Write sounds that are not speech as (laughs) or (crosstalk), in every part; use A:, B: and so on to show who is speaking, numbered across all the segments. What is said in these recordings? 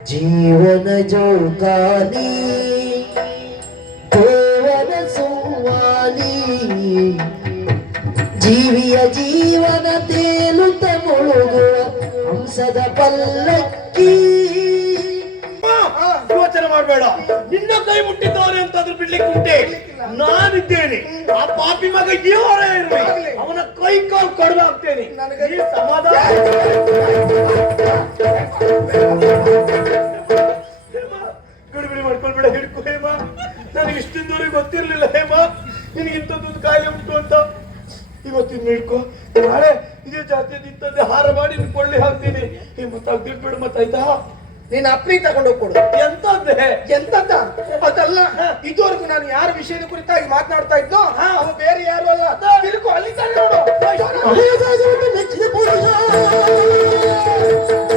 A: ಜೀವನ ಜೋಕಾಲಿ ದೇವನ ಸುವಾಲಿ ಜೀವಿಯ ಜೀವನ ತೇಲುತ ಮುಳುಗುವ ಹಂಸದ ಪಲ್ಲಕ್ಕಿ.
B: ಯೋಚನೆ ಮಾಡಬೇಡ. ನಿನ್ನ ಕೈ ಮುಟ್ಟಿದ್ದಾರೆ ಅಂತಾದ್ರೂ ಬಿಡ್ಲಿಕ್ಕೆ ಉಂಟೆ ನಾನಿದ್ದೇನೆ. ಆ ಪಾಪಿ ಮಗ ದೇವರೇ ಇರಲಿ. ಅವನ ಕೈ ಕಾಲು ಕಡಿಮೆ ಆಗ್ತೇನೆ ನನಗೆ ಸಮಾಧಾನ. ಗಡಿಬಿಡಿ ಮಾಡ್ಕೊಳ್ಬೇಡ ಹಿಡ್ಕೊ ಹೇಮ. ನನಗೆ ಇಷ್ಟಿಂದವರೆಗೆ ಗೊತ್ತಿರ್ಲಿಲ್ಲ ಹೇಮ. ನಿನಗೆ ಇಂಥದ್ದೊಂದು ಕಾಯಿಲೆ ಉಂಟು ಅಂತ. ಇವತ್ತಿನ ಹಿಡ್ಕೊ. ನಾಳೆ ಇದೇ ಜಾತಿ ಇಂಥದ್ದೇ ಹಾರ ಮಾಡಿ ನಿನ್ ಕೊಳ್ಳಿ ಹಾಕ್ತೀನಿ. ಹೇಮ ತೆಗ್ದಿಟ್ಬಿಡು ಮತ್ತಾಯ್ತಾ
C: ನೀನ್ ಅಪ್ನಿ ತಗೊಂಡು ಕೊಡು
B: ಎಂತದ್ದೇ
C: ಎಂತದ ಅದಲ್ಲ ಇದುವರೆಗೂ ನಾನು ಯಾರ ವಿಷಯದ ಕುರಿತಾಗಿ ಮಾತನಾಡ್ತಾ ಇದ್ದೋ ಅವ ಬೇರೆ ಯಾರು ಅಲ್ಲ. ತಿರುಗು ಅಲ್ಲಿ ನೋಡು.
B: Thank you.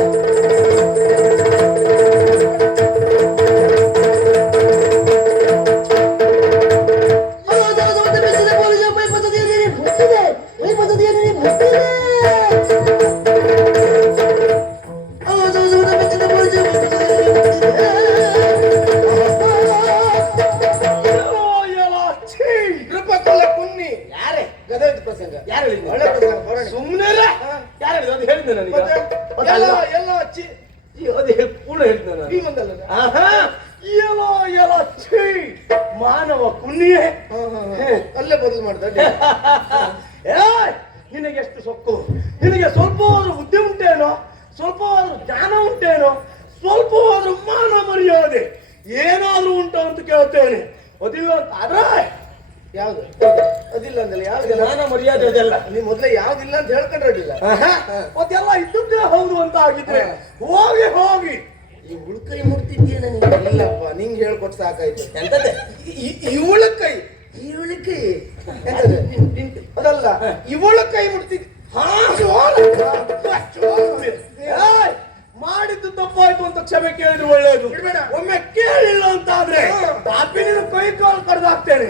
C: ಯಾವ್ದು? ಅದಿಲ್ಲ ಅಂದಲ್ಲ ಯಾವ್ದಿಲ್ಲ?
B: ಮಾನ ಮರ್ಯಾದೆ ಅದೆಲ್ಲ.
C: ನೀವ್ ಮೊದ್ಲೇ ಯಾವ್ದಿಲ್ಲ ಅಂತ ಹೇಳ್ಕೊಂಡ್ರಡಿಲ್ಲ
B: ಆಹಾ, ಮತ್ತೆಲ್ಲ ಇದ್ದದ್ದೇ ಹೌದು ಅಂತ ಆಗಿದ್ರೆ ಹೋಗಿ ಹೋಗಿ.
A: ಈ ಉಳ್ಕೈ ಮುಡ್ತಿದ್ದೀಯ ನನಗೆ
C: ಇಲ್ಲಪ್ಪ ನಿಂಗೆ ಹೇಳ್ಕೊಟ್ ಸಾಕಾಯ್ತು.
B: ಎಂತದೆ
C: ಇವಳ ಕೈ
A: ಇವಳ
C: ಕೈ ಅದಲ್ಲ ಇವಳ ಕೈ ಮುಟ್ತಿದ್
B: ಹಾ ಮಾಡಿದ್ದು ತಪ್ಪಾಯ್ತು ಅಂತ ಕ್ಷಮೆ ಕೇಳಿದ್ರೆ ಒಳ್ಳೇದು. ಒಮ್ಮೆ ಕೇಳಿಲ್ಲ ಅಂತ ಆದ್ರೆ ಕೈ ಕಾಲು ಕಡ್ದಾಕ್ತೇನೆ.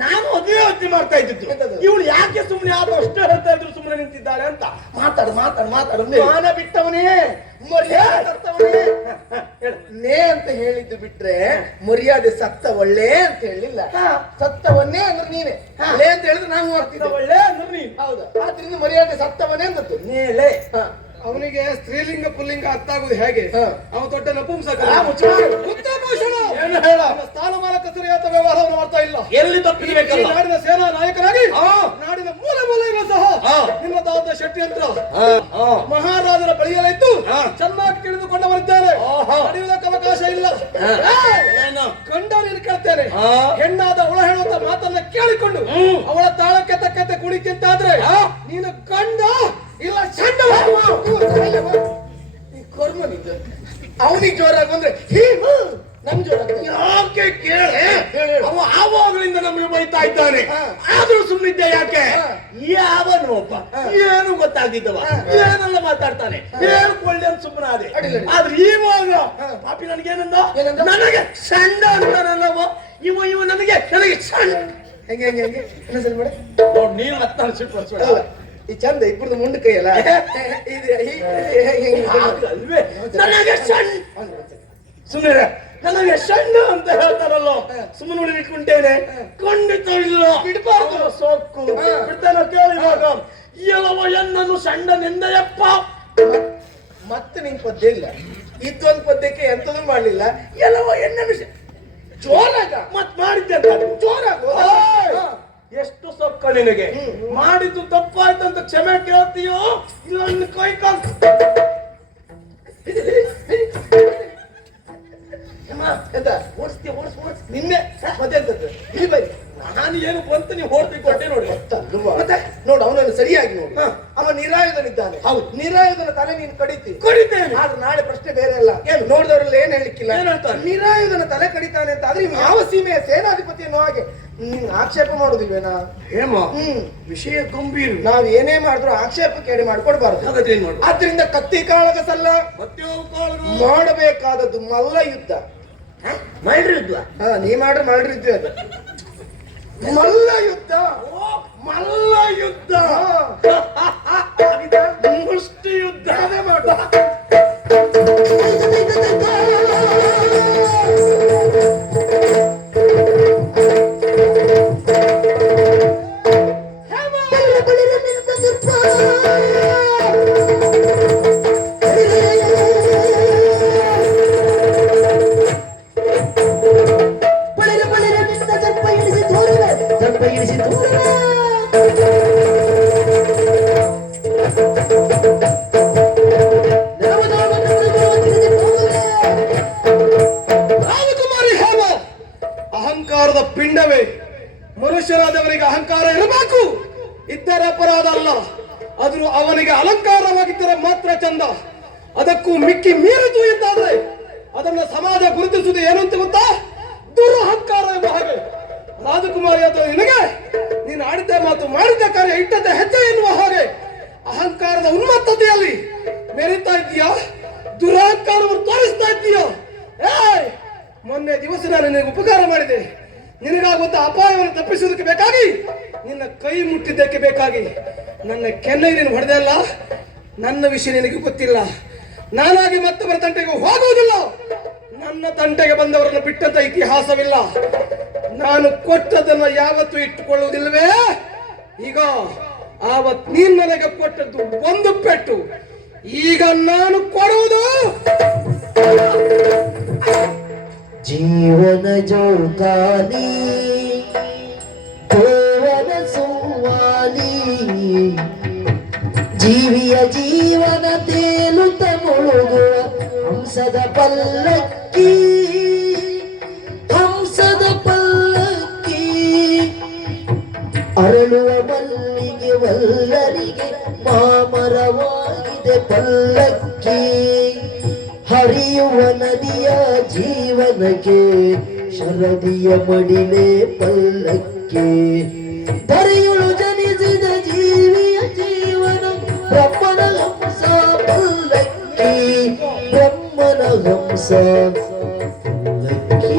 B: ನಾನು? ಅದೇ ಯೋಚನೆ ಮಾಡ್ತಾ ಇದ್ದಿದ್ದು? ಇವಳು ಯಾಕೆ ಸುಮ್ಮನೆ ಆದ್ರೂ ಅಷ್ಟೇ ಹೇಳ್ತಾ ಇದ್ರು ಸುಮ್ಮನೆ ನಿಂತಿದ್ದಾಳೆ ಅಂತ? ಮಾತಾಡು ಮಾತಾಡು ಮಾತಾಡು.
C: ಮಾನ ಬಿಟ್ಟವನೇ ಮರ್ಯಾದೆ (laughs) ನೇ ಅಂತ ಹೇಳಿದ್ದು ಬಿಟ್ರೆ ಮರ್ಯಾದೆ ಸತ್ತ ಒಳ್ಳೆ ಅಂತ ಹೇಳಿಲ್ಲ. ಸತ್ತವನ್ನೇ ಅಂದ್ರೆ ನೀನೆ. ಲೇ ಅಂತ ಹೇಳಿದ್ರೆ ನಾನು ಮಾಡ್ತಿದ್ದೆ.
B: ಒಳ್ಳೆ ಅಂದ್ರೆ ನೀನು.
C: ಹೌದು. ಆದ್ರಿಂದ ಮರ್ಯಾದೆ ಸತ್ತವನೇ ಅಂದದ್ದು.
B: ನೇಳೆ
D: ಅವನಿಗೆ ಸ್ತ್ರೀಲಿಂಗ ಪುಲ್ಲಿಂಗ ಅರ್ಥ ಆಗುದು ಹೇಗೆ ಅವನು ದೊಡ್ಡ ನಪುಂಸಕ
C: ಸ್ಥಾನಮಾನ.
D: ವ್ಯವಹಾರ
B: ಏನು ಹೇಳ
D: ಸ್ಥಾನಮಾನಕ ಸರಿಯಾದ ವ್ಯವಹಾರವನ್ನು ಮಾಡ್ತಾ ಇಲ್ಲ
B: ಎಲ್ಲಿ ತಪ್ಪಿರಬೇಕಲ್ಲ
D: ನಾಡಿನ ಸೇನಾ ನಾಯಕನಾಗಿ. ನಾಡಿನ ಮೂಲ ಮೂಲ ಸಹ ನಿಮ್ಮದಾದ ಷಡ್ಯಂತ್ರ. ಮಹಾರಾಜರ ಬಳಿಯಲ್ಲಿದ್ದು. ಚೆನ್ನಾಗಿ ತಿಳಿದುಕೊಂಡು
B: ಆಹಾ.
D: ನಡೆಯುವುದಕ್ಕೆ ಅವಕಾಶ ಇಲ್ಲ? ಕಂಡ ನೀನು ಕೇಳ್ತೇನೆ. ಹೆಣ್ಣಾದ ಅವಳ ಹೇಳುವಂತ ಮಾತನ್ನ ಕೇಳಿಕೊಂಡು. ಅವಳ
C: ಅವನಿಗೆ ಜೋರಾಗಿ ಬಂದ್ರೆ ಹೀಗೂ ನಮ್ ಜೋರ
B: ಯಾಕೆ ಕೇಳಿ. ಅವ ಆವಾಗಲಿಂದ ನಮಗೆ ಬೈತಾ ಇದ್ದಾನೆ. ಆದ್ರೂ ಸುಮ್ಮನಿದ್ದೆ ಯಾಕೆ
C: ಹಾ.
B: ಯಾವನು ಒಬ್ಬ ಏನು ಗೊತ್ತಾಗಿದ್ದವ. ಏನೆಲ್ಲ ಮಾತಾಡ್ತಾನೆ ಏನು ಕೊಳ್ಳಿ ಅಂತ ಸುಮ್ಮನೆ ಅದೇ. ಆದ್ರೆ ಇವಾಗ. ಪಾಪಿ ನನಗೇನಂದ
C: ಏನಂದ?
B: ನನಗೆ ಸಣ್ಣ ನನ್ನವ ಇವ ಇವ ನನಗೆ ನನಗೆ ಸಣ್ಣ
C: ಹೆಂಗೆ ಹೆಂಗೆ ಹೆಂಗೆ.
B: ನೋಡ್ ನೀನು ಹತ್ತಾರು
C: ಅಲ್ಲ, ಈ ಚಂದ ಇಬ್ಬರದು ಮುಂಡ ಕೈ ಅಲ್ಲ ಇದು ಹೀಗೆ- ಹೀಗೆ- ಹೀಗೆ- ಹೀಗೆ-
B: ಅಲ್ವೇ ನನಗೆ ಸಣ್ಣ ಸುಮ್ಮನೆ ನನಗೆ ಸಣ್ಣ ಅಂತ ಹೇಳ್ತಾರಲ್ಲ? ಸುಮ್ಮನೆ ಇಟ್ಕೊಂಡೇನೆ ಖಂಡಿತ ಇಲ್ಲ
C: ಬಿಡ್ಬಾರ್ದು.
B: ಸೋಕು ಸೊಕ್ಕು. ಬಿಡ್ತಾನ ಕೇಳಿ ಇವಾಗ ಎಲ್ಲವ ಎನ್ನನ್ನು ಸಣ್ಣನೆಂದಯಪ್ಪ
C: ಮತ್- ಮತ್ತೆ ನಿಂಗೆ ಪದ್ಯ ಇಲ್ಲ. ಇದ್ದೊಂದು ಪದ್ಯಕ್ಕೆ ಎಂತದೂ ಮಾಡ್ಲಿಲ್ಲ. ಎಲ್ಲವ ವಿಷಯ ಜೋರಾಗ.
B: ಮತ್ ಮಾಡಿದ್ದೆ
C: ಜೋರಾಗು.
B: ಎಷ್ಟು ಸೊಕ್ಕ ನಿನಗೆ? ಮಾಡಿದ್ದು ತಪ್ಪಾಯ್ತು ಅಂತ ಕ್ಷಮೆ ಕೇಳ್ತೀಯೋ? ಇಲ್ಲ ನಿನ್ನ ಕೈ ಕಾಲ್ ಓಡಿಸ್ತೀಯ ಓಡಿಸ್ ಓಡಿಸ್.
C: ನಿನ್ನೆ ಮತ್ತೆ ಇಲ್ಲಿ ಬೈ ನಾನು ಏನು ಅಂತ ನೀವು ಹೊರತು ಕೊಟ್ಟೆ ನೋಡಿ? ಮತ್ತೆ? ನೋಡು ಅವನನ್ನು ಸರಿಯಾಗಿ ನೋಡು. ಅವ ನಿರಾಯುಧನಿದ್ದಾನೆ.
B: ಹೌದು.
C: ನಿರಾಯುಧನ ತಲೆ ನೀನು ಕಡಿತಿ.
B: ಕಡಿತೇನೆ.
C: ಆದ್ರೆ ನಾಳೆ ಪ್ರಶ್ನೆ ಬೇರೆ ಅಲ್ಲ. ಏನು? ನೋಡಿದವರಲ್ಲಿ ಏನ್
B: ಹೇಳಿಕ್ಕಿಲ್ಲ?
C: ನಿರಾಯುಧನ ತಲೆ ಕಡಿತಾನೆ ಅಂತ ಆದ್ರೆ ಯಾವ ಸೀಮೆಯ ಸೇನಾಧಿಪತಿ ಅನ್ನೋ ಹಾಗೆ. ನೀನ್ ಆಕ್ಷೇಪ ಮಾಡುದಿಲ್ವೇನಾ?
B: ಹೇಮ
C: ಹ್ಮ್.
B: ವಿಷಯ ಗಂಭೀರ.
C: ನಾವ್ ಏನೇ ಮಾಡಿದ್ರು ಆಕ್ಷೇಪ ಕೇಳಿ ಮಾಡ್ಕೊಡ್ಬಾರ್ದು. ಆದ್ರಿಂದ ಕತ್ತಿ ಕಾಳಗ ಸಲ್ಲ ಮಾಡಬೇಕಾದದ್ದು ಮಲ್ಲ ಯುದ್ಧ.
B: ಮಾಡ್ರಿ ಯುದ್ಧ?
C: ಹಾ ನೀ ಮಾಡ್ರಿ ಮಾಡ್ರಿ ಯುದ್ಧ ಅದು. ಮಲ್ಲ ಯುದ್ಧ
B: ಮಲ್ಲ ಯುದ್ಧ ಮುಷ್ಟಿ ಯುದ್ಧ
C: ಮಾಡು
D: Música ದುರಹಂಕಾರವನ್ನು ತೋರಿಸ್ತಾ ಇದ್ದೀಯಾ? ಏಯ್, ಮೊನ್ನೆ ದಿವಸ ನಾನು ನಿನಗೆ ಉಪಕಾರ ಮಾಡಿದೆ. ನಿನಗಾಗುವಂತ ಅಪಾಯವನ್ನು ತಪ್ಪಿಸುವುದಕ್ಕೆ ಬೇಕಾಗಿ ನಿನ್ನ ಕೈ ಮುಟ್ಟಿದ್ದಕ್ಕೆ ಬೇಕಾಗಿ ನನ್ನ ಕೆನ್ನೆ ನೀನು ಹೊಡೆದೆ ಅಲ್ಲ, ನನ್ನ ವಿಷಯ ನಿನಗೆ ಗೊತ್ತಿಲ್ಲ. ನಾನಾಗಿ ಮತ್ತೊಬ್ಬರ ತಂಟೆಗೆ ಹೋಗುವುದಿಲ್ಲ. ನನ್ನ ತಂಟೆಗೆ ಬಂದವರನ್ನು ಬಿಟ್ಟಂತ ಇತಿಹಾಸವಿಲ್ಲ. ನಾನು ಕೊಟ್ಟದನ್ನು ಯಾವತ್ತೂ ಇಟ್ಟುಕೊಳ್ಳುವುದಿಲ್ಲವೇ? ಈಗ, ಆವತ್ ನೀನ್ ನನಗೆ ಕೊಟ್ಟದ್ದು ಒಂದು ಪೆಟ್ಟು. ಈಗ ನಾನು ಕೊಡುವುದು?
A: ಜೀವನ ಜೋಕಾಲಿ, ದೇವನ ಸುವಾನಿ ಜೀವಿಯ ಜೀವನ ತೇಲು ಮುಳುಗುವ ಹಂಸದ ಪಲ್ಲಕ್ಕಿ ಹಂಸದ ಪಲ್ಲಕ್ಕಿ, ಅರಳುವ ಮಲ್ಲಿಗೆ, ವಲ್ಲರಿಗೆ ಮಾಮರವಾಗಿದೆ ಪಲ್ಲಕ್ಕಿ ಹರಿಯುವ ನದಿಯ ಜೀವನಕ್ಕೆ, ಶರದಿಯ ಮಡಿಲೆ ಪಲ್ಲಕ್ಕಿ ಧರೆಯುಳು ಜನಿಸಿದ ಜೀವಿಯ ಜೀವನ, ಬ್ರಹ್ಮನ ಹಂಸ ಪಲ್ಲಕ್ಕಿ ಬ್ರಹ್ಮನ ಹಂಸ ಪಲ್ಲಕ್ಕಿ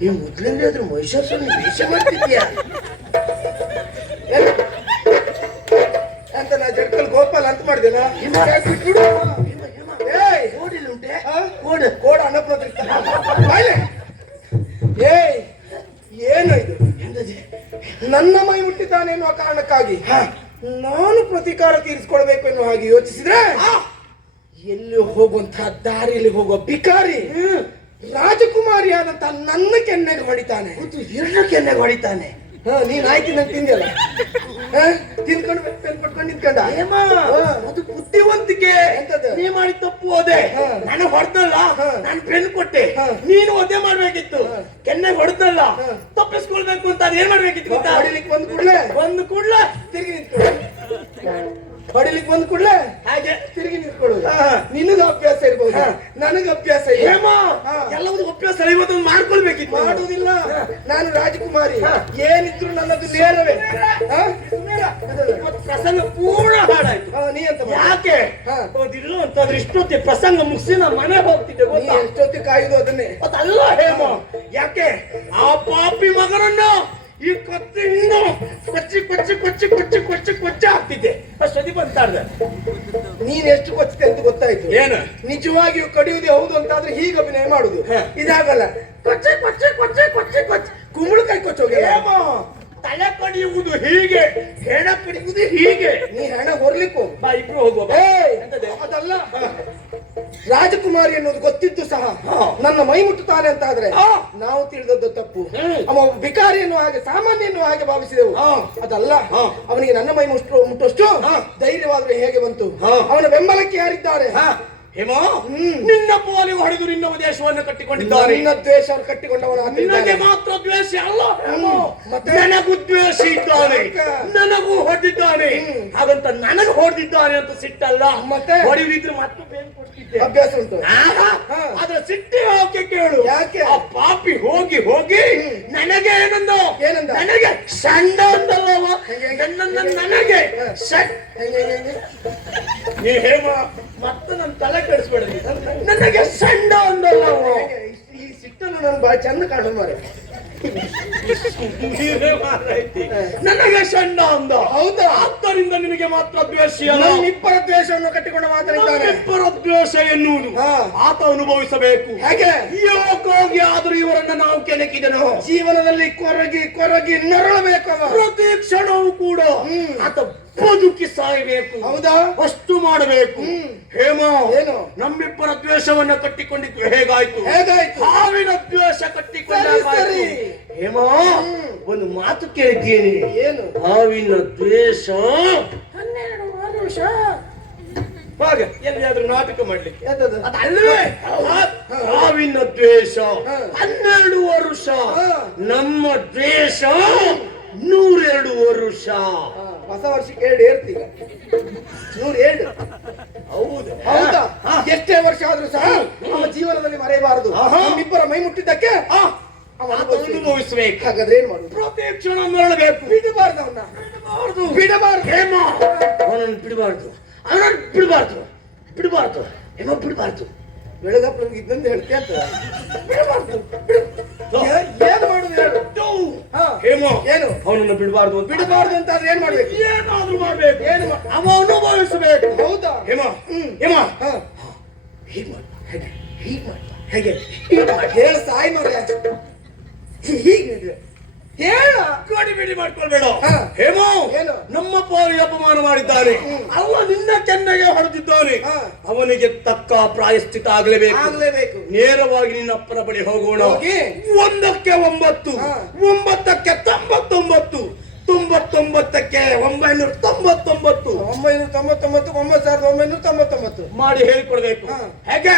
B: ಈ ಮೊದ್ಲಿಂದ ಆದ್ರೂ ಮಹಿಷಾಸುರನ ವೇಷ ಮಾಡ್ತಿದ್ಯಾ?
C: ಅಂತ ನಾ ಜಡ್ಕಲ್ ಗೋಪಾಲ್ ಅಂತ ಮಾಡಿದೆ ಏಯ್
B: ಉಂಟೆ?
C: ಕೋಡ. ಏಯ್ ಏನು ಇದು? ನನ್ನ ಮೈ ಮುಟ್ಟಿದ್ದಾನೆ ಎನ್ನುವ ಕಾರಣಕ್ಕಾಗಿ ನಾನು ಪ್ರತಿಕಾರ ತೀರಿಸ್ಕೊಳ್ಬೇಕು ಎನ್ನುವ ಹಾಗೆ ಯೋಚಿಸಿದ್ರೆ ಎಲ್ಲಿ ಹೋಗುವಂತಹ ದಾರಿಯಲ್ಲಿ ಹೋಗೋ ಬಿಕಾರಿ ರಾಜಕುಮಾರಿ ಆದಂತ ನನ್ನ ಕೆನ್ನೆಗೆ ಹೊಡಿತಾನೆ
B: ಎರಡು ಕೆನ್ನೆಗೆ ಹೊಡಿತಾನೆ
C: ಹಾ ನೀನ್ ಆಯ್ತು ನಂಗೆ ತಿಂದಿಲ್ಲ ತಿನ್ಕೊಂಡು ಪಟ್ಕೊಂಡು ನಿಂತ್ಕೊಂಡ.
B: ಅದು ಬುದ್ಧಿವಂತಿಕೆ? ನೀ ಮಾಡಿ ತಪ್ಪು ಹೋದೆ
C: ಹ.
B: ನಾನು ಹೊಡೆದಲ್ಲ
C: ಹ.
B: ನಾನು ಪೆನ್ ಕೊಟ್ಟೆ
C: ಹ.
B: ನೀನು ಒದ್ದೆ ಮಾಡ್ಬೇಕಿತ್ತು. ಕೆನ್ನೆ ಹೊಡೆದಲ್ಲ
C: ಹ.
B: ತಪ್ಪಿಸ್ಕೊಳ್ಬೇಕು ಅಂತ ಅದೇನ್ ಏನ್ ಮಾಡ್ಬೇಕಿತ್ತು
C: ಹೊಡಿಲಿಕ್ಕೆ ಬಂದ ಕೂಡಲೇ
B: ಒಂದು ಕೂಡ್ಲೆ
C: ತಿರುಗಿ ನಿಂತ್ಕೊಂಡು ಹೊಡಿಲಿಕ್ಕೆ ಬಂದ್ ಕೂಡಲೇ
B: ಹಾಗೆ
C: ತಿರುಗಿ ನಿಂತ್ಕೊಳ್ಳೋದು.
B: ಹಾ.
C: ನಿನಗ ಅಭ್ಯಾಸ ಇರ್ಬೋದು. ನನಗ ಅಭ್ಯಾಸ
B: ಹೇಮ! ಅಭ್ಯಾಸ ಇವತ್ತೊಂದು ಮಾಡ್ಕೊಳ್ಬೇಕಿತ್ತು
C: ಮಾಡೋದಿಲ್ಲ ನಾನು ರಾಜಕುಮಾರಿ. ಏನಿದ್ರು ನನ್ನದು ನೇರವೇ?
B: ಇವತ್ತು ಪ್ರಸಂಗ ಪೂರ್ಣ ಹಾಡಾಯ್ತು.
C: ನೀ ಅಂತ
B: ಯಾಕೆ. ಹೌದಿಲ್ಲ ಅಂತಂದ್ರೆ ಇಷ್ಟೊತ್ತಿ ಪ್ರಸಂಗ ಮುಗಿಸಿ ನಾ ಮನೆ ಹೋಗ್ತಿದ್ದೆ ಗೊತ್ತಾ?
C: ಎಷ್ಟೊತ್ತಿ ಕಾಯ್ದು ಅದನ್ನೇ?
B: ಅದಲ್ಲ ಹೇಮ? ಯಾಕೆ? ಆ ಪಾಪಿ ಮಗನನ್ನು ಈ ಕೊಚ್ಚಿ ಕೊಚ್ಚಿ ಕೊಚ್ಚಿ ಕೊಚ್ಚಿ ಕೊಚ್ಚಿ ಕೊಚ್ಚಿ ಕೊಚ್ಚಿ ಆಗ್ತಿದ್ದೆ ಅಷ್ಟು ಬಂತಾಡ್ದೆ
C: ನೀನ್ ಎಷ್ಟು ಕೊಚ್ಚಿದೆ ಅಂತ ಗೊತ್ತಾಯ್ತು.
B: ಏನು?
C: ನಿಜವಾಗಿಯೂ ಕಡಿಯುವುದೇ ಹೌದು ಅಂತಾದ್ರೆ ಹೀಗೆ ಅಭಿನಯ ಮಾಡುದು. ಇದಾಗಲ್ಲ. ಕೊಚ್ಚಿ ಕೊಚ್ಚೆ ಕೊಚ್ಚಿ ಕೊಚ್ಚಿ ಕೊಚ್ಚಿ. ಕುಂಬಳಕಾಯಿ
B: ಕೊಚ್ಚೋಗಿ ತಲೆ ಕಡಿಯುವುದು ಹೀಗೆ ಹೆಣ ಕಡಿಯುವುದು ಹೀಗೆ
C: ನೀ ಹೆಣ ಹೊರ್ಲಿಕ್ಕೆ
B: ಬಾ ಇಬ್ರು ಹೋಗುವ?
C: ಅದಲ್ಲ ರಾಜಕುಮಾರಿ ಅನ್ನೋದು ಗೊತ್ತಿದ್ದು ಸಹ. ನನ್ನ ಮೈ ಮುಟ್ಟುತ್ತಾನೆ ಅಂತ ಆದ್ರೆ. ನಾವು ತಿಳಿದದ್ದು ತಪ್ಪು. ಅವ ಎನ್ನುವ ಹಾಗೆ ಸಾಮಾನ್ಯ ಎನ್ನುವ ಹಾಗೆ ಭಾವಿಸಿದೆವು. ಅದಲ್ಲ
B: ಹಾ.
C: ಅವನಿಗೆ ನನ್ನ ಮೈ ಮುಟ್ಟು ಮುಟ್ಟಷ್ಟು
B: ಹಾ.
C: ಧೈರ್ಯವಾದ್ರೆ ಹೇಗೆ ಬಂತು
B: ಹಾ.
C: ಅವನ ಬೆಂಬಲಕ್ಕೆ ಯಾರಿದ್ದಾರೆ
B: ಹಾ, ಹೇಮ. ನಿನ್ನ ಪೋಲಿಗೆ ಹೊಡೆದು ನಿನ್ನ ದೇಶವನ್ನು ಕಟ್ಟಿಕೊಂಡಿದ್ದಾರೆ
C: ನಿನ್ನ ದ್ವೇಷ ಕಟ್ಟಿಕೊಂಡವನ
B: ನಿನಗೆ ಮಾತ್ರ ದ್ವೇಷ ಅಲ್ಲ.
C: ಮತ್ತೆ?
B: ನನಗೂ ದ್ವೇಷ ಇದ್ದಾನೆ
C: ಯಾಕೆ?
B: ನನಗೂ ಹೊಡೆದಿದ್ದಾನೆ. ಹಾಗಂತ ನನಗೆ ಹೊಡೆದಿದ್ದಾನೆ ಅಂತ ಸಿಟ್ಟಲ್ಲ
C: ಮತ್ತೆ?
B: ಹೊಡೆಯುವುದಿದ್ರೆ ಮತ್ತೆ ಬೇರೆ ಕೊಡ್ತಿದ್ದೆ
C: ಅಭ್ಯಾಸ ಉಂಟು.
B: ಆದ್ರೆ ಸಿಟ್ಟಿ ಹೋಗಿ ಕೇಳು
C: ಯಾಕೆ?
B: ಆ ಪಾಪಿ ಹೋಗಿ ಹೋಗಿ. ನನಗೆ ಏನಂದ
C: ಏನಂದ?
B: ನನಗೆ ಸಣ್ಣ ಅಂದಲ್ಲವ? ನನಗೆ. ಸಣ್ಣ? ನೀ ಹೇಮ ತಲೆ ಕೆಡಿಸ್ಬೇಡ ನನಗೆ ಸಣ್ಣ
C: ಒಂದು? ಈ- ಸಿಟ್ಟನ್ನು ನಾನು ಬಹಳ ಚಂದ ಕಾಣು ಮಾರೆ
B: ನನಗೆ ಸಣ್ಣ ಅಂದ
C: ಹೌದು?
B: ಆತ್ತರಿಂದ ನಿನಗೆ ಮಾತ್ರ ದ್ವೇಷ
C: ಇಬ್ಬರ ದ್ವೇಷವನ್ನು ಕಟ್ಟಿಕೊಂಡು ಮಾತಾಡಿದ್ದಾನೆ
B: ಇಬ್ಬರ ದ್ವೇಷ ಎನ್ನುವುದು. ಆತ ಅನುಭವಿಸಬೇಕು.
C: ಹೇಗೆ?
B: ಯೋಗೋಗಿ ಆದರೂ ಇವರನ್ನ ನಾವು ಕೆಣಕಿದನು.
C: ಜೀವನದಲ್ಲಿ ಕೊರಗಿ ಕೊರಗಿ ನರಳಬೇಕು
B: ಪ್ರತಿ ಕ್ಷಣವೂ ಕೂಡ. ಆತ ಬದುಕಿ ಸಾಯ್ಬೇಕು.
C: ಹೌದಾ?
B: ಅಷ್ಟು ಮಾಡಬೇಕು.
C: ಹೇಮೋ. ಏನು?
B: ನಮ್ಮಿಬ್ಬರ ದ್ವೇಷವನ್ನ ಕಟ್ಟಿಕೊಂಡಿದ್ದು ಹೇಗಾಯ್ತು?
C: ಹೇಗಾಯ್ತು?
B: ಹಾವಿನ ದ್ವೇಷ
C: ಸರಿ.
B: ಹೇಮ ಒಂದು ಮಾತು ಕೇಳ್ತೀನಿ.
C: ಏನು?
B: ಹಾವಿನ ದ್ವೇಷ. ಹನ್ನೆರಡು ವರ್ಷ ಹಾಗ ಎಲ್ಲಿಯಾದ್ರೂ ನಾಟಕ ಮಾಡ್ಲಿಕ್ಕೆ.
C: ಎಂತದು?
B: ಹಾವಿನ ದ್ವೇಷ. ಹನ್ನೆರಡು ವರ್ಷ. ನಮ್ಮ ದ್ವೇಷ ನೂರೆರಡು ವರ್ಷ.
C: ಹೊಸ ವರ್ಷಕ್ಕೆ ಎರಡು ಏರ್ತೀಗ ನೂರ ಏಳು
B: ಹೌದು.
C: ಹೌದಾ. ಎಷ್ಟೇ ವರ್ಷ ಆದ್ರೂ ಸಹ ನಮ್ಮ ಜೀವನದಲ್ಲಿ ಮರೆಯಬಾರದು.
B: ಇಬ್ಬರ
C: ನಮ್ಮಿಬ್ಬರ ಮೈ ಮುಟ್ಟಿದ್ದಕ್ಕೆ ಅನುಭವಿಸ್ಬೇಕು. ಹಾಗಾದ್ರೆ ಏನ್ ಮಾಡುದು?
B: ಪ್ರತಿ ಕ್ಷಣ ಮರಳಬೇಕು.
C: ಬಿಡಬಾರ್ದು ಅವನ್ನ. ಬಿಡಬಾರ್ದು.
B: ಹೇಮ. ಅವನನ್ನು ಬಿಡಬಾರ್ದು. ಅವನನ್ನು ಬಿಡಬಾರ್ದು. ಬಿಡಬಾರ್ದು. ಹೇಮ ಬಿಡಬಾರ್ದು.
C: ಬೆಳಗಪ್ಪ ಇದ್ದಂದು ಹೇಳ್ತೀಯ ಅಂತ. ಬಿಡಬಾರ್ದು. ಏನ್ ಮಾಡುದು ಹೇಳು.
B: ಹೇಮ.
C: ಏನು?
B: ಅವನನ್ನು ಬಿಡಬಾರ್ದು ಅಂತ.
C: ಬಿಡಬಾರ್ದು ಅಂತ ಆದ್ರೆ ಏನ್ ಮಾಡ್ಬೇಕು?
B: ಏನಾದ್ರೂ ಮಾಡ್ಬೇಕು.
C: ಏನು ಮಾ-
B: ಅವ ಅನುಭವಿಸಬೇಕು.
C: ಹೌದಾ?
B: ಹೇಮ.
C: ಹ್ಮ್.
B: ಹೇಮ.
C: ಹಾ.
B: ಹೀಗ್ ಮಾಡು. ಹೇಗೆ? ಹೀಗ್ ಮಾಡು. ಹೇಗೆ? ಹೀಗ್ ಮಾಡು
C: ಹೇಳ ಸಾಯಿ ಮಗ ಹೀಗೆ ಹೇಳ.
B: ಮಾಡ್ಕೊಳ್ಬೇಡ. ಹೇಮ
C: ಏನು?
B: ನಮ್ಮ ಪಾಲಿಗೆ ಅಪಮಾನ ಮಾಡಿದ್ದಾನೆ. ಅವ ನಿನ್ನ ಕೆನ್ನೆಗೆ ಹೊಡೆದಿದ್ದಾನೆ. ಅವನಿಗೆ ತಕ್ಕ ಪ್ರಾಯಶ್ಚಿತ ಆಗಲೇಬೇಕು.
C: ಆಗ್ಲೇಬೇಕು.
B: ನೇರವಾಗಿ ನಿನ್ನ ಅಪ್ಪನ ಬಳಿ ಹೋಗೋಣ.
C: ಹೋಗಿ?
B: ಒಂದಕ್ಕೆ ಒಂಬತ್ತು. ಒಂಬತ್ತಕ್ಕೆ ತೊಂಬತ್ತೊಂಬತ್ತು. ತೊಂಬತ್ತೊಂಬತ್ತಕ್ಕೆ ಒಂಬೈನೂರ ತೊಂಬತ್ತೊಂಬತ್ತು.
C: ಒಂಬೈನೂರ ತೊಂಬತ್ತೊಂಬತ್ತು ಒಂಬತ್ತು ಸಾವಿರದ ಒಂಬೈನೂರ ತೊಂಬತ್ತೊಂಬತ್ತು.
B: ಮಾಡಿ ಹೇಳಿಕೊಡ್ಬೇಕು. ಹೇಗೆ?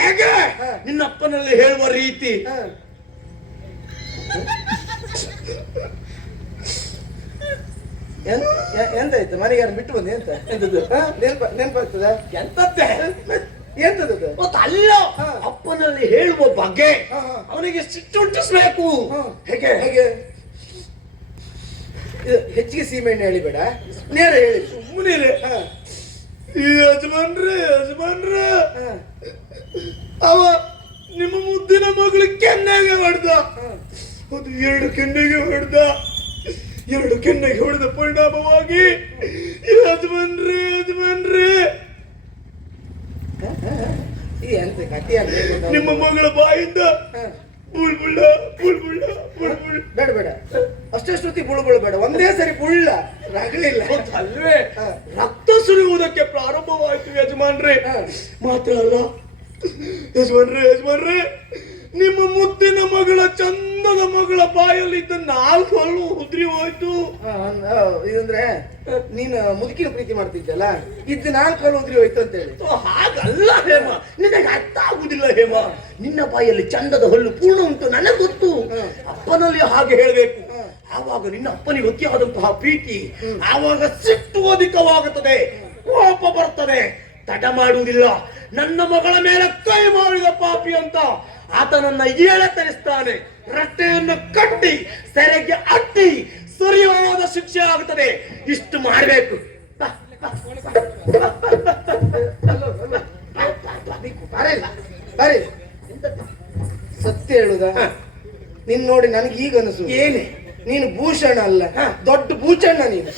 C: ಹೇಗೆ?
B: ನಿನ್ನ ಅಪ್ಪನಲ್ಲಿ ಹೇಳುವ ರೀತಿ.
C: ಹಾ. ಎನ್- ಎ- ಎಂತಾಯ್ತು ಮನೆಗೆ ಯಾರು ಬಿಟ್ಟು ಬಂದೆ? ಎಂತ? ಎಂತದ್ದು? ನೆನ್ಪ ನೆನ್ಪಾಗ್ತದ?
B: ಎಂತದ್ದೆ?
C: ಎಂತದ್ದು?
B: ಮತ್ತೆ ಅಲ್ಲ. ಅಪ್ಪನಲ್ಲಿ ಹೇಳುವ ಬಗ್ಗೆ. ಅವನಿಗೆ ಸಿಟ್ಟುಂಟಿಸ್ಬೇಕು
C: ಉಂಟಿಸ್ಬೇಕು.
B: ಹೇಗೆ?
C: ಹೇಗೆ? ಇದು ಹೆಚ್ಚಿಗೆ ಸೀಮೆಣ್ಣೆ ಹೇಳಿಬೇಡ ನೇರ ಹೇಳಿ.
B: ಸುಮ್ಮನೆ
C: ಈ
B: ಯಜಮಾನ್ರೆ ಯಜಮಾನ್ರೆ. ಅವ ನಿಮ್ಮ ಮುದ್ದಿನ ಮಗಳು ಕೆನ್ನೆಗೆ ಹೊಡೆದ. ಅದು ಎರಡು ಕೆನ್ನೆಗೆ ಹೊಡೆದ. ಎರಡು ಕೆನ್ನೆಗೆ ಹೊಡೆದ ಪರಿಣಾಮವಾಗಿ ಯಜಮಾನ್ರೆ ಯಜಮಾನ್ರೆ. ನಿಮ್ಮ ಮಗಳ ಬಾಯಿಂದ. ಬುಳ್ಬುಳ್ಳ ಬುಳ್ಬುಳ್ಳ ಬುಳ್ಬುಳ್ಳ.
C: ಬೇಡ ಬೇಡ. ಅಷ್ಟೊತ್ತಿ ಬುಳು ಬುಳು ಬೇಡ. ಒಂದೇ ಸರಿ ಬುಳ್ಳ. ರಗಳಿಲ್ಲ.
B: ಅಲ್ವೇ. ರಕ್ತ ಸುರಿಯುವುದಕ್ಕೆ ಪ್ರಾರಂಭವಾಯಿತು ಯಜಮಾನ್ರೆ. ಮಾತ್ರ ಅಲ್ಲ. ಯಜಮಾನ್ರೆ ಯಜಮಾನ್ರೆ. ನಿಮ್ಮ ಮುದ್ದಿನ ಮಗಳ ಚಂದದ ಮಗಳ ಬಾಯಲ್ಲಿದ್ದ ನಾಲ್ಕು ಹಲ್ಲು ಉದ್ರಿ ಹೋಯ್ತು.
C: ಇದಂದ್ರೆ ನೀನು ಮುದುಕಿನ ಪ್ರೀತಿ ಮಾಡ್ತಿದ್ದಲ್ಲ ಇದ್ದ ನಾಲ್ಕು ಹಲ್ಲು ಉದ್ರಿ ಹೋಯ್ತು ಅಂತ ಹೇಳಿ
B: ಹಾಗಲ್ಲ ಹೇಮ. ನಿನಗೆ ಅರ್ಥ ಆಗುದಿಲ್ಲ ಹೇಮ. ನಿನ್ನ ಬಾಯಲ್ಲಿ ಚಂದದ ಹಲ್ಲು ಪೂರ್ಣ ಉಂಟು ನನಗೆ ಗೊತ್ತು. ಅಪ್ಪನಲ್ಲಿ ಹಾಗೆ ಹೇಳಬೇಕು. ಆವಾಗ ನಿನ್ನ ಅಪ್ಪನಿಗೆ ಅತಿಯಾದಂತಹ ಪ್ರೀತಿ ಆವಾಗ ಸಿಟ್ಟು ಅಧಿಕವಾಗುತ್ತದೆ. ಕೋಪ ಬರ್ತದೆ. ತಡ ಮಾಡುವುದಿಲ್ಲ. ನನ್ನ ಮಗಳ ಮೇಲೆ ಕೈ ಮಾಡಿದ ಪಾಪಿ ಅಂತ ಆತನನ್ನ ಏಳೆ ತರಿಸ್ತಾನೆ ರಟ್ಟೆಯನ್ನು ಕಟ್ಟಿ ಸೆರೆಗೆ ಅಟ್ಟಿ ಸುರಿಯವಾದ ಶಿಕ್ಷೆ ಆಗುತ್ತದೆ. ಇಷ್ಟು ಮಾಡಬೇಕು.
C: ಸತ್ಯ ಹೇಳುದ? ನಿನ್ ನೋಡಿ ನನಗೆ ಈಗ ಅನಿಸು
B: ಏನೇ?
C: ನೀನು ಭೂಷಣ ಅಲ್ಲ. ದೊಡ್ಡ ಭೂಷಣ ನೀನು.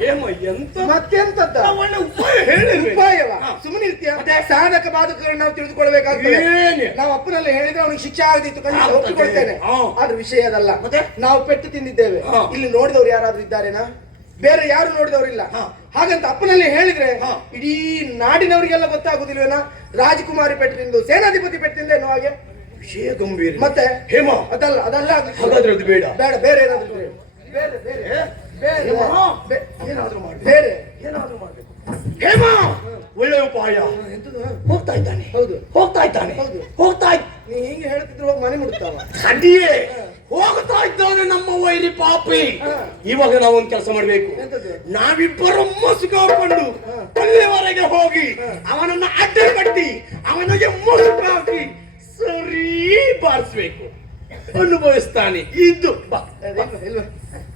B: ಏಮ ಎಂತ?
C: ಮತ್ತೆಂತದ್ದ?
B: ಅವನ ಉಪಾಯ ಹೇಳಿರ್ಬೇಕು.
C: ಉಪಾಯವ. ಸುಮ್ಮನೆ ಇರ್ತೀಯ? ಸಾಧಕ ಬಾಧಕಗಳನ್ನ ನಾವು ತಿಳಿದುಕೊಳ್ಬೇಕಾಗ್ತದೆ? ನಾವು ಅಪ್ಪನಲ್ಲಿ ಹೇಳಿದ್ರೆ ಅವನಿಗೆ ಶಿಕ್ಷೆ ಆಗದಿತ್ತು ಖಂಡಿತ. ಒಪ್ಪಿಕೊಳ್ತೇನೆ. ಆದ್ರೆ ವಿಷಯ ಅದಲ್ಲ.
B: ಮತ್ತೆ?
C: ನಾವು ಪೆಟ್ಟು ತಿಂದಿದ್ದೇವೆ. ಇಲ್ಲಿ ನೋಡಿದವ್ರು ಯಾರಾದ್ರೂ ಇದ್ದಾರೇನಾ? ಬೇರೆ ಯಾರು ನೋಡಿದವರಿಲ್ಲ. ಹಾಗಂತ ಅಪ್ಪನಲ್ಲಿ ಹೇಳಿದ್ರೆ. ಇಡೀ ನಾಡಿನವರಿಗೆಲ್ಲ ಗೊತ್ತಾಗುದಿಲ್ವೇನಾ? ರಾಜಕುಮಾರಿ ಪೆಟ್ಟು ತಿಂದು ಸೇನಾಧಿಪತಿ ಪೆಟ್ಟು ಏನು ಹಾಗೆ?
B: ವಿಷಯ ಗಂಭೀರ.
C: ಮತ್ತೆ?
B: ಹೇಮ.
C: ಅದಲ್ಲ ಅದಲ್ಲ ಆಗ್ಲಿಕ್ಕೆ
B: ಹಾಗಾದ್ರೆ ಅದು ಬೇಡ.
C: ಬೇಡ ಬೇರೆ ಏನಾದ್ರು ಬೇರೆ. ಬೇರೆ ಬೇರೆ.
B: ಏನಾದ್ರೂ ಮಾಡಿ
C: ಬೇರೆ.
B: ಏನಾದ್ರೂ ಮಾಡ್ಬೇಕು. ಹೇಮ ಒಳ್ಳೆ ಉಪಾಯ. ಹೋಗ್ತಾ ಇದ್ದಾನೆ.
C: ಹೌದು.
B: ಹೋಗ್ತಾ ಇದ್ದಾನೆ.
C: ಹೌದು.
B: ಹೋಗ್ತಾ ಇದ್ದ
C: ನೀ ಹಿಂಗೆ ಹೇಳ್ತಿದ್ರು ಮನೆ ಮುಡ್ತಾವ
B: ಅಡಿಯೇ ಹೋಗ್ತಾ ಇದ್ದಾನೆ ನಮ್ಮ ವೈರಿ ಪಾಪಿ. ಇವಾಗ ನಾವೊಂದು ಕೆಲಸ ಮಾಡ್ಬೇಕು? ನಾವಿಬ್ಬರು ಮುಸುಕಾಕೊಂಡು
C: ಹ.
B: ಅಲ್ಲಿವರೆಗೆ ಹೋಗಿ. ಅವನನ್ನ ಅಡ್ಡ ಕಟ್ಟಿ ಅವನಿಗೆ ಮುಸುಕು ಹಾಕಿ ಸರಿ ಬಾರಿಸ್ಬೇಕು. ಅನುಭವಿಸ್ತಾನೆ. ಇದ್ದು. ಬಾ.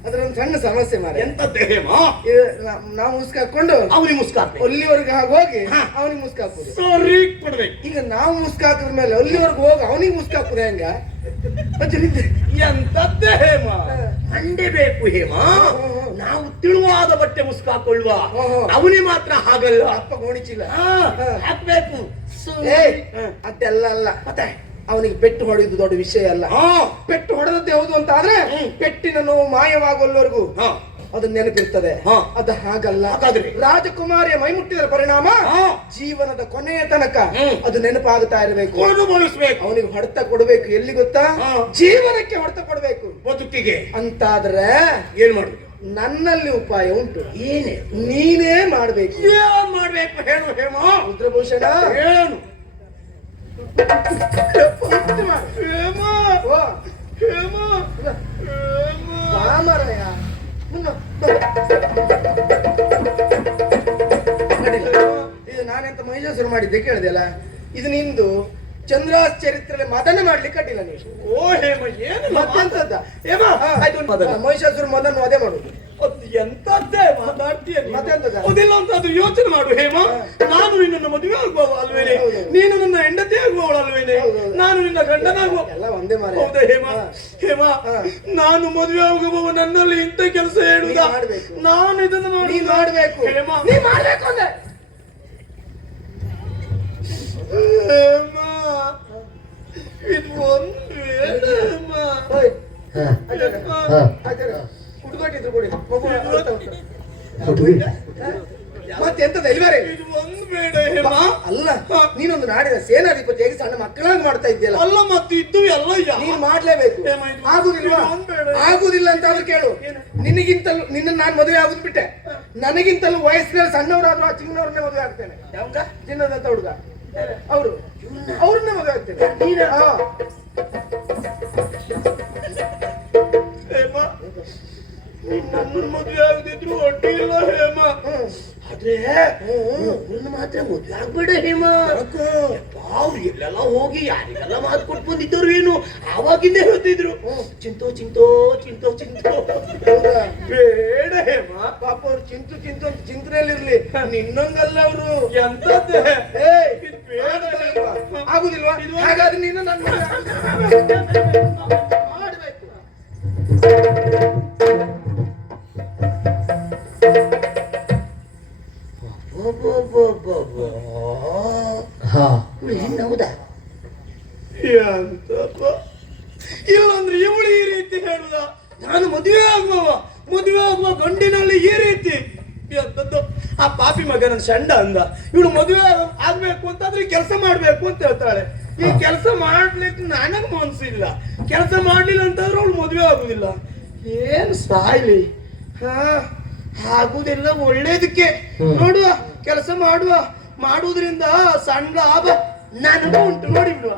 C: ಒಂದು ಸಣ್ಣ ಸಮಸ್ಯೆ ಮಾರ
B: ಎಂತದ್ದು ಹೇಮ
C: ನಾವು ಮುಸ್ಕ ಹಾಕೊಂಡು
B: ಅವನಿಗೆ ಮುಸ್ಕು ಹಾಕ್ಬೇಕು.
C: ಅಲ್ಲಿವರೆಗೆ ಹಾಗೆ ಹೋಗಿ
B: ಹಾ.
C: ಅವನಿಗೆ ಮುಸ್ಕ್ ಹಾಕುದು
B: ಸರಿ ಕೊಡ್ಬೇಕು
C: ಈಗ ನಾವು ಮುಸ್ಕ ಹಾಕಿದ ಮೇಲೆ ಅಲ್ಲಿವರೆಗೆ ಹೋಗಿ ಅವನಿಗೆ ಮುಸ್ಕ ಹಾಕುದು ಹೆಂಗ? ಅದು ನಿಂತೆ.
B: ಎಂತದ್ದೇ ಹೇಮ. ಬೇಕು ಹೇಮ. ನಾವು ತಿಳುವಾದ ಬಟ್ಟೆ
C: ಮುಸ್ಕಾಕೊಳ್ಳುವ.
B: ಅವನಿಗೆ ಮಾತ್ರ ಹಾಗಲ್ಲ.
C: ಅಪ್ಪ ಗೋಣಿಚಿಲ್ಲ
B: ಹಾ, ಹಾಕ್ಬೇಕು. ಹ.
C: ಅದೆಲ್ಲ ಅಲ್ಲ.
B: ಮತ್ತೆ?
C: ಅವನಿಗೆ ಪೆಟ್ಟು ಹೊಡೆಯುದು ದೊಡ್ಡ ವಿಷಯ ಅಲ್ಲ. ಪೆಟ್ಟು ಹೊಡೆದದ್ದು ಯಾವುದು ಅಂತ ಆದ್ರೆ. ಪೆಟ್ಟಿನ ನೋವು ಮಾಯವಾಗುವವರೆಗೂ
B: ಹಾ.
C: ಅದು ನೆನಪಿರ್ತದೆ. ಅದು ಹಾಗಲ್ಲ? ರಾಜಕುಮಾರಿಯ ಮೈ ಮುಟ್ಟಿದ ಪರಿಣಾಮ ಜೀವನದ ಕೊನೆಯ ತನಕ ಅದು ನೆನಪಾಗುತ್ತಾ ಇರಬೇಕು.
B: ಅನುಭವಿಸಬೇಕು
C: ಅವನಿಗೆ ಹೊಡೆತ ಕೊಡಬೇಕು. ಎಲ್ಲಿ ಗೊತ್ತಾ? ಜೀವನಕ್ಕೆ ಹೊಡೆತ ಕೊಡಬೇಕು.
B: ಬದುಕಿಗೆ.
C: ಅಂತಾದ್ರೆ
B: ಏನ್ ಮಾಡುದು?
C: ನನ್ನಲ್ಲಿ ಉಪಾಯ ಉಂಟು.
B: ಏನೇ?
C: ನೀನೇ ಮಾಡ್ಬೇಕು.
B: ಏನ್ ಮಾಡ್ಬೇಕು? ಹೇಳು ಹೇಮ.
C: ರುದ್ರಭೂಷಣ.
B: ಏನು
C: ಇದು ನಾನೆಂತ ಮಹಿಷಾಸುರ ಮಾಡಿದ್ದೆ ಕೇಳಿದೆಲ್ಲ ಇದು ನಿಂದು ಚಂದ್ರಾಸ್ ಚರಿತ್ರೆ ಮದನ ಮಾಡ್ಲಿಕ್ಕೆ ಅಡ್ಡಿಲ್ಲ ನೀವು
B: ಓ ಹೇಮ ಏನು
C: ಮತ್ತೆಂತದ್ದ? ಮಹಿಷಾಸುರ ಮದನ ಅದೇ ಮಾಡುದು.
B: ಎಂತದ್ದೇ ಮಾತಾಡ್ತೀಯ ಯೋಚನೆ ಮಾಡು ಹೇಮ. ನಾನು ನಿನ್ನನ್ನು ಮದುವೆ ಆಗುವವ ಅಲ್ವೇನೆ? ನೀನು ನನ್ನ ಹೆಂಡತಿ ಆಗುವವಳು ಅಲ್ವೇನೆ. ನಾನು ನಿನ್ನ ಗಂಡನಾಗುವ
C: ಒಂದೇ ಮಾಡ
B: ಹೌದಾ ಹೇಮ? ಹೇಮ ನಾನು ಮದುವೆ ಆಗುವವ ನನ್ನಲ್ಲಿ ಇಂಥ ಕೆಲಸ ಹೇಳುದ
C: ನೀನ್
B: ಇದನ್ನು ನೋಡಿ
C: ಮಾಡಬೇಕು.
B: ಹೇಮ.
C: ನೀ ಮಾಡಬೇಕು ಅಂದೆ. ಸಣ್ಣ ಮಕ್ಕಳಾಗಿ ಮಾಡ್ತಾ ಇದ್ದೀಯಲ್ಲ?
B: ಅಲ್ಲ ಮತ್ತೆ ಇದ್ದು ಎಲ್ಲ
C: ನೀನು ಮಾಡ್ಲೇಬೇಕು? ಆಗುದಿಲ್ವಾ ಆಗುದಿಲ್ಲ. ಅಂತ ಆದ್ರೂ ಕೇಳು. ನಿನಗಿಂತಲೂ ನಿನ್ನ ನಾನು ಮದುವೆ ಆಗುದ್ ಬಿಟ್ಟೆ. ನನಗಿಂತಲೂ ವಯಸ್ಸಿನಲ್ಲಿ ಸಣ್ಣವರಾದ್ರೂ ಆ ಚಿನ್ನವ್ರನ್ನೇ ಮದುವೆ ಆಗ್ತೇನೆ.
B: ಯಾವಾಗ?
C: ಚಿನ್ನದಂತ ಹುಡುಗ. ಅವರು. ಅವ್ರನ್ನೇ ಮದುವೆ ಆಗ್ತೇನೆ. ಹಾ.
B: ಹೇಮ ನೀನ್ ನನ್ನನ್ನು ಮದುವೆ ಆಗದಿದ್ರು ಅಡ್ಡಿ ಇಲ್ಲ ಹೇಮ.
C: ಹ್ಮ್.
B: ಆದ್ರೆ. ಒಬ್ಬರನ್ನ ಮಾತ್ರ ಮದ್ವೆ ಆಗ್ಬೇಡ ಹೇಮ. ಅವ್ರು ಎಲ್ಲೆಲ್ಲ ಹೋಗಿ ಯಾರಿಗೆಲ್ಲ ಮಾತು ಕೊಟ್ಟು ಬಂದಿದ್ದವ್ರು ಏನು? ಆವಾಗಿಂದ ಹೇಳ್ತಿದ್ರು. ಚಿಂತೋ ಚಿಂತೋ ಚಿಂತೋ ಚಿಂತೋ. ಬೇಡ ಹೇಮ.
C: ಪಾಪ ಅವ್ರು ಚಿಂತು ಚಿಂತು ಅಂತ ಚಿಂತನೆಯಲ್ಲಿರ್ಲಿ. ನಿನ್ನೊಂದಲ್ಲ ಅವರು.
B: ಎಂತದ್ದೇ? ಬೇಡ.
C: ಆಗುದಿಲ್ವಾ? ಹಾಗಾದ್ರೆ ನೀನು ನನ್ನ (laughs) ಮಾಡ್ಬೇಕು.
A: ಹಾ.
B: ಹೌದಾ? ಇಲ್ಲಂದ್ರೆ ಇವಳು ಈ ರೀತಿ ಹೇಳುದ? ನಾನು ಮದುವೆ ಆಗುವವ. ಮದುವೆ ಆಗುವ ಗಂಡಿನಲ್ಲಿ ಈ ರೀತಿ. ಅಂತದ್ದು ಆ ಪಾಪಿ ಮಗನ ಶಂಡ ಅಂದ. ಇವಳು ಮದುವೆ ಆಗ್ಬೇಕು ಅಂತಂದ್ರೆ ಕೆಲಸ ಮಾಡ್ಬೇಕು ಅಂತ ಹೇಳ್ತಾಳೆ. ಈ ಕೆಲಸ ಮಾಡ್ಲಿಕ್ಕೆ ನನಗ್ ಮನಸ್ಸಿಲ್ಲ ಕೆಲಸ ಮಾಡ್ಲಿಲ್ಲ ಅಂತಂದ್ರೆ ಅವಳು ಮದುವೆ ಆಗುದಿಲ್ಲ. ಏನು ಸಾಯ್ಲಿ? ಹಾ. ಆಗುದಿಲ್ಲ ಒಳ್ಳೇದಕ್ಕೆ. ನೋಡುವ ಕೆಲಸ ಮಾಡುವ ಮಾಡುವುದರಿಂದ ಸಣ್ಣ ಲಾಭ ನನಗೂ ಉಂಟು ನೋಡಿ ಬಿಡುವ